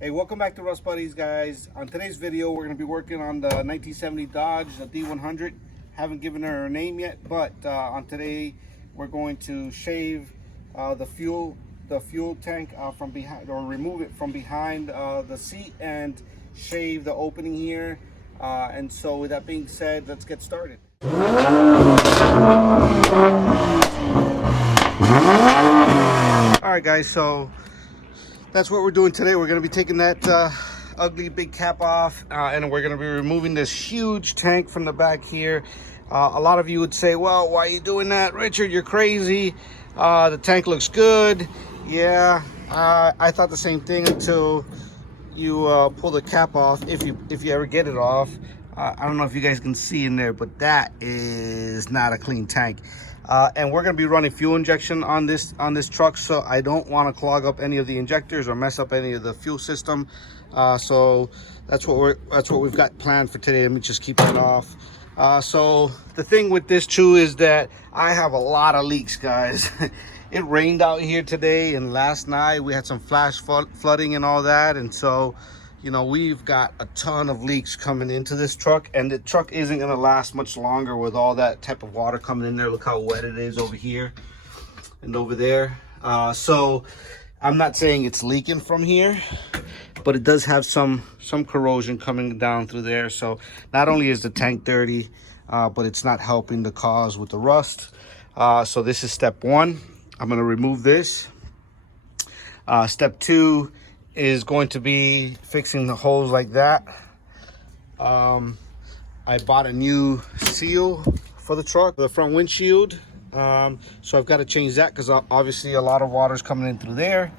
Hey, welcome back to Rust Buddies, guys. On today's video, we're going to be working on the 1970 Dodge, the D100. Haven't given her a name yet, but on today, we're going to shave the fuel tank from behind, or remove it from behind the seat and shave the opening here. And so with that being said, let's get started. All right, guys, so that's what we're doing today. We're going to be taking that ugly big cap off, and we're going to be removing this huge tank from the back here. A lot of you would say, well, why are you doing that, Richard? You're crazy. The tank looks good. Yeah, I thought the same thing until you pull the cap off, if you ever get it off. I don't know if you guys can see in there, but that is not a clean tank. And we're going to be running fuel injection on this truck, so I don't want to clog up any of the injectors or mess up any of the fuel system. So that's what we've got planned for today. Let me just keep that off. So the thing with this too is that I have a lot of leaks, guys. It rained out here today, and last night we had some flash flooding and all that, and so you know, we've got a ton of leaks coming into this truck, and the truck isn't going to last much longer with all that type of water coming in there. Look how wet it is over here and over there. So I'm not saying it's leaking from here, but it does have some corrosion coming down through there. So not only is the tank dirty, but it's not helping the cause with the rust. So this is step one. I'm going to remove this. Step two is going to be fixing the holes like that. I bought a new seal for the truck, the front windshield. So I've got to change that because obviously a lot of water is coming in through there.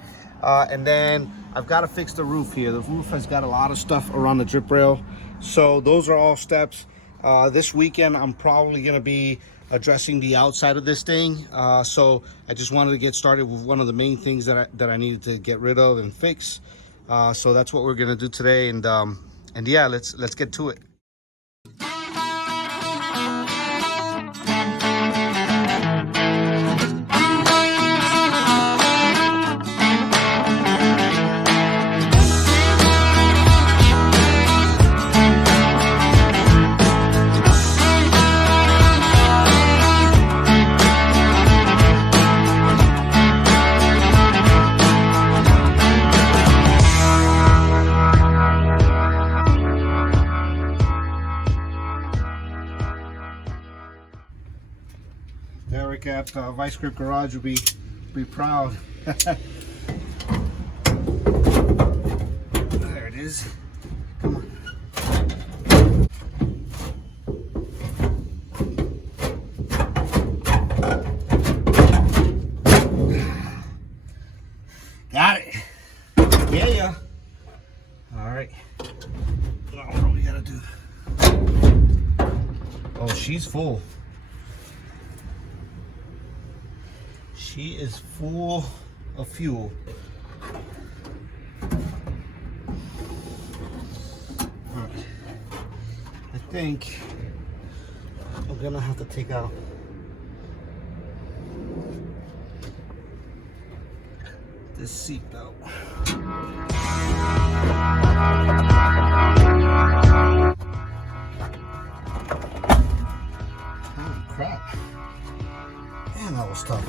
And then I've got to fix the roof here. The roof has got a lot of stuff around the drip rail. So those are all steps. This weekend I'm probably going to be addressing the outside of this thing. So I just wanted to get started with one of the main things that I needed to get rid of and fix. So that's what we're gonna do today, and yeah, let's get to it. Derek at Vice Grip Garage will be proud. There it is. Come on. Got it. Yeah. All right. Now what do we gotta do? Oh, she's full. She is full of fuel. All right. I think I'm gonna have to take out this seat belt. Holy crap. Man, that was tough.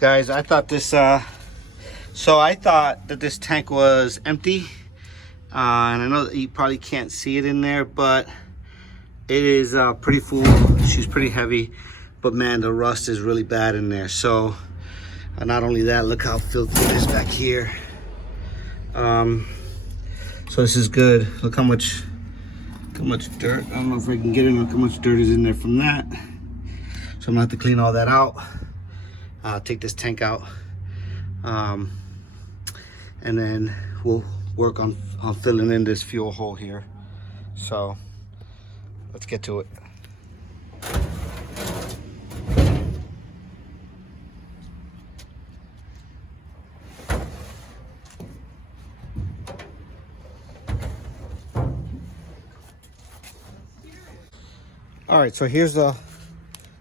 Guys, I thought this I thought that this tank was empty, and I know that you probably can't see it in there, but it is pretty full. She's pretty heavy, but man, the rust is really bad in there. So not only that, look how filthy it is back here. So this is good. Look how much dirt. I don't know if I can get in. Look how much dirt is in there from that. So I'm gonna have to clean all that out. Take this tank out, and then we'll work on filling in this fuel hole here. So let's get to it. All right, so here's the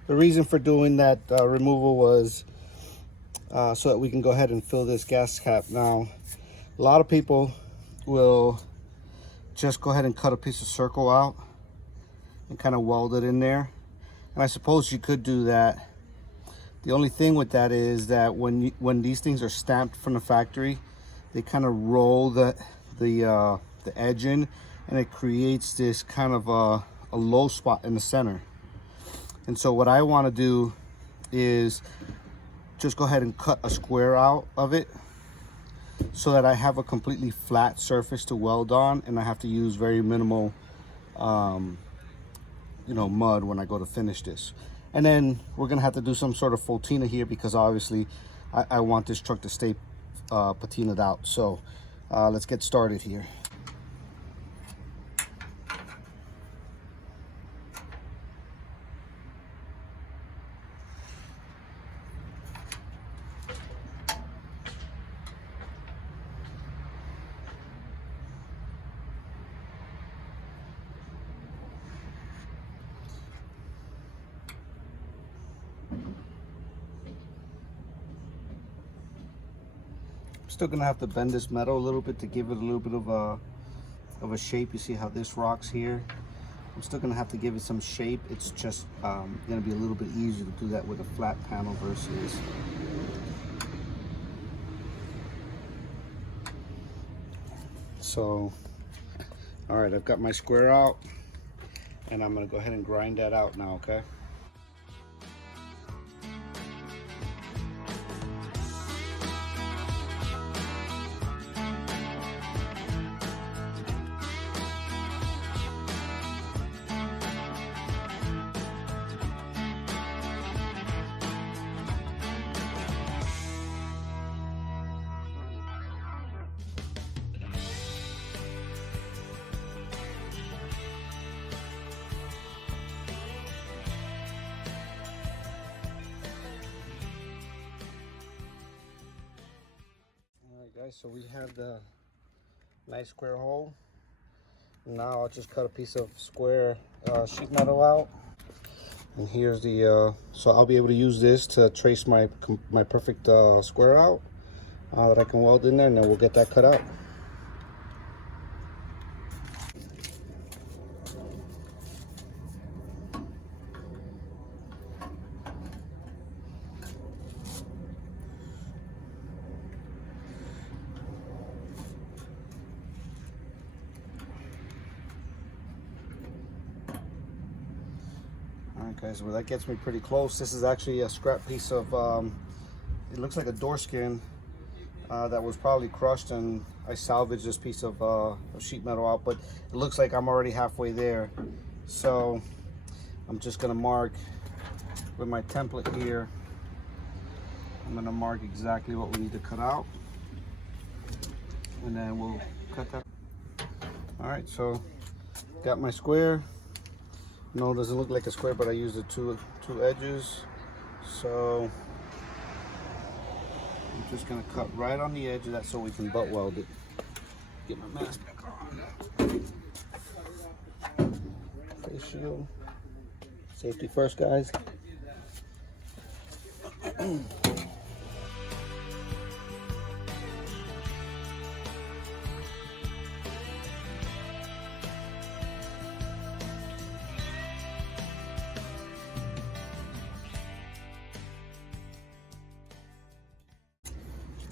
reason for doing that removal was so that we can go ahead and fill this gas cap. Now, a lot of people will just go ahead and cut a piece of circle out and kind of weld it in there. And I suppose you could do that. The only thing with that is that when these things are stamped from the factory, they kind of roll the edge in, and it creates this kind of a low spot in the center. And so what I want to do is just go ahead and cut a square out of it so that I have a completely flat surface to weld on, and I have to use very minimal mud when I go to finish this. And then we're gonna have to do some sort of patina here, because obviously I want this truck to stay patinaed out. So let's get started here. Still gonna have to bend this metal a little bit to give it a little bit of a shape. You see how this rocks here? I'm still gonna have to give it some shape. It's just gonna be a little bit easier to do that with a flat panel versus. So, all right, I've got my square out, and I'm gonna go ahead and grind that out now, okay? Guys, so we have the nice square hole. Now I'll just cut a piece of square sheet metal out, and here's the so I'll be able to use this to trace my perfect square out that I can weld in there, and then we'll get that cut out. Okay, so that gets me pretty close. This is actually a scrap piece of, it looks like a door skin that was probably crushed, and I salvaged this piece of sheet metal out, but it looks like I'm already halfway there. So I'm just gonna mark with my template here. I'm gonna mark exactly what we need to cut out, and then we'll cut that. All right, so got my square. No, it doesn't look like a square, but I used the two edges. So I'm just gonna cut right on the edge of that so we can butt weld it. Get my mask back on. Face shield. Safety first, guys.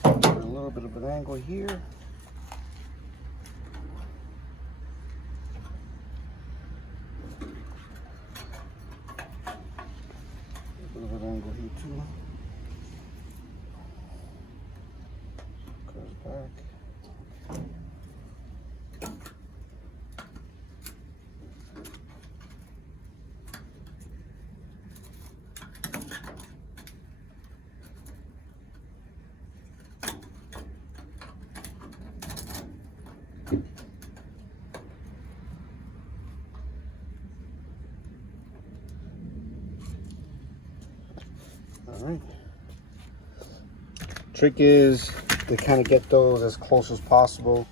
A little bit of an angle here. A little bit of an angle here too. Goes back. Trick is to kind of get those as close as possible.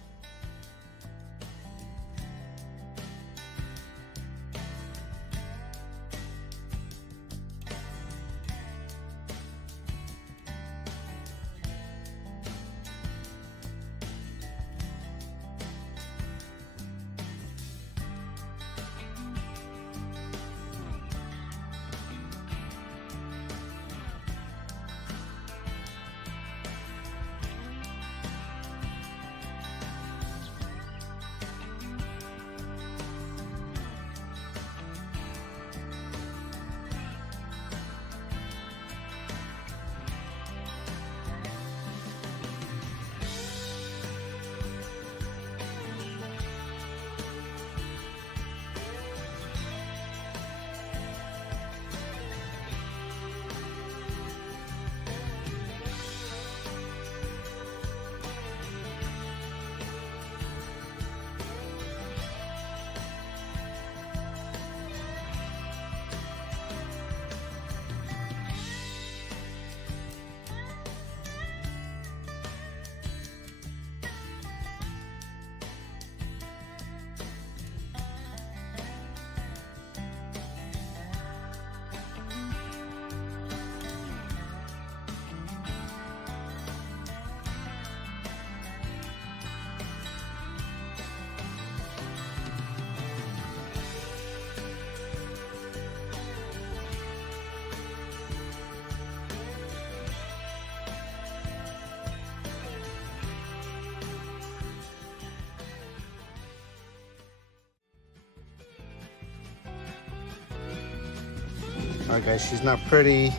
Alright guys, she's not pretty.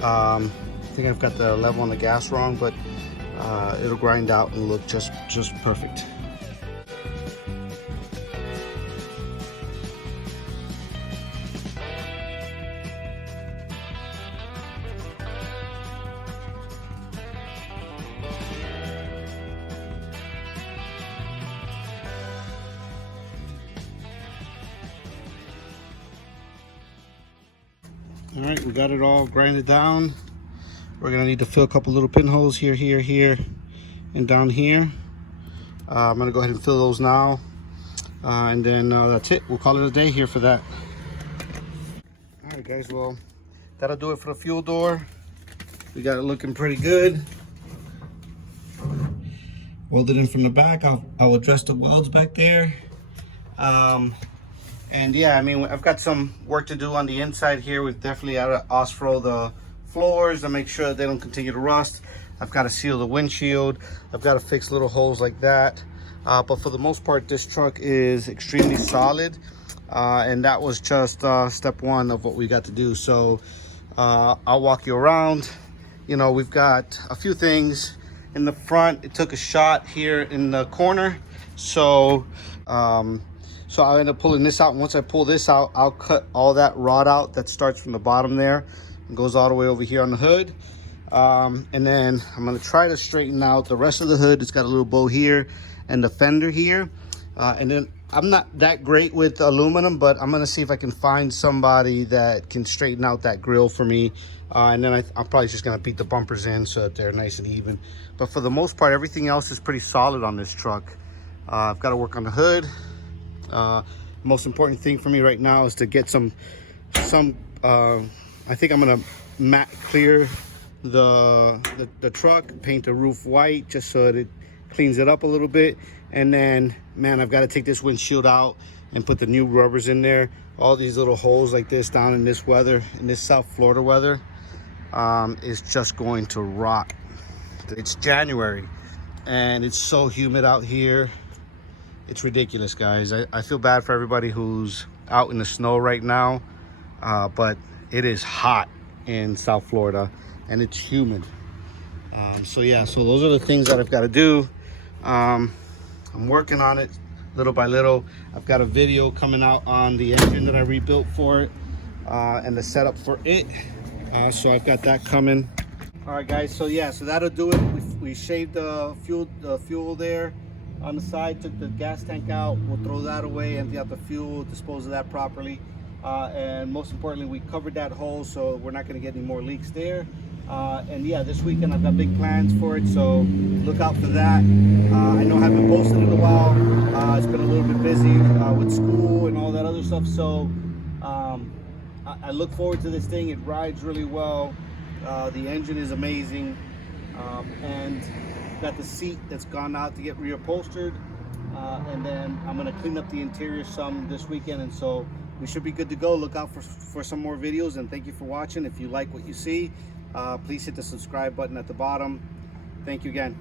I think I've got the level on the gas wrong, but it'll grind out and look just perfect. All right, we got it all grinded down. We're gonna need to fill a couple little pinholes here, here, and down here. I'm gonna go ahead and fill those now. And then that's it. We'll call it a day here for that. All right, guys, well, that'll do it for the fuel door. We got it looking pretty good. Welded in from the back. I'll address the welds back there. And yeah, I mean, I've got some work to do on the inside here. We've definitely got to OSFRO the floors to make sure that they don't continue to rust. I've got to seal the windshield. I've got to fix little holes like that. But for the most part, this truck is extremely solid. And that was just step one of what we got to do. So I'll walk you around. You know, we've got a few things in the front. It took a shot here in the corner. So I'll end up pulling this out. And once I pull this out, I'll cut all that rod out that starts from the bottom there and goes all the way over here on the hood. And then I'm gonna try to straighten out the rest of the hood. It's got a little bow here and the fender here. And then I'm not that great with aluminum, but I'm gonna see if I can find somebody that can straighten out that grill for me. And then I'm probably just gonna beat the bumpers in so that they're nice and even. But for the most part, everything else is pretty solid on this truck. I've got to work on the hood. Most important thing for me right now is to get some I think I'm gonna matte clear the truck, paint the roof white just so that it cleans it up a little bit. And then, man, I've got to take this windshield out and put the new rubbers in there. All these little holes like this down in this weather, in this South Florida weather, is just going to rot. It's January and it's so humid out here. It's ridiculous, guys. I feel bad for everybody who's out in the snow right now, but it is hot in South Florida and it's humid. So yeah, so those are the things that I've got to do. I'm working on it little by little. I've got a video coming out on the engine that I rebuilt for it and the setup for it. So I've got that coming. All right, guys, so yeah, so that'll do it. We shaved the fuel there on the side, took the gas tank out. We'll throw that away, empty out the fuel, dispose of that properly. And most importantly, we covered that hole so we're not gonna get any more leaks there. And yeah, this weekend I've got big plans for it, so look out for that. I know I haven't posted in a while. It's been a little bit busy with school and all that other stuff, so I look forward to this thing. It rides really well. The engine is amazing, and got the seat that's gone out to get reupholstered, and then I'm gonna clean up the interior some this weekend, and so we should be good to go. Look out for some more videos, and thank you for watching. If you like what you see, please hit the subscribe button at the bottom. Thank you again.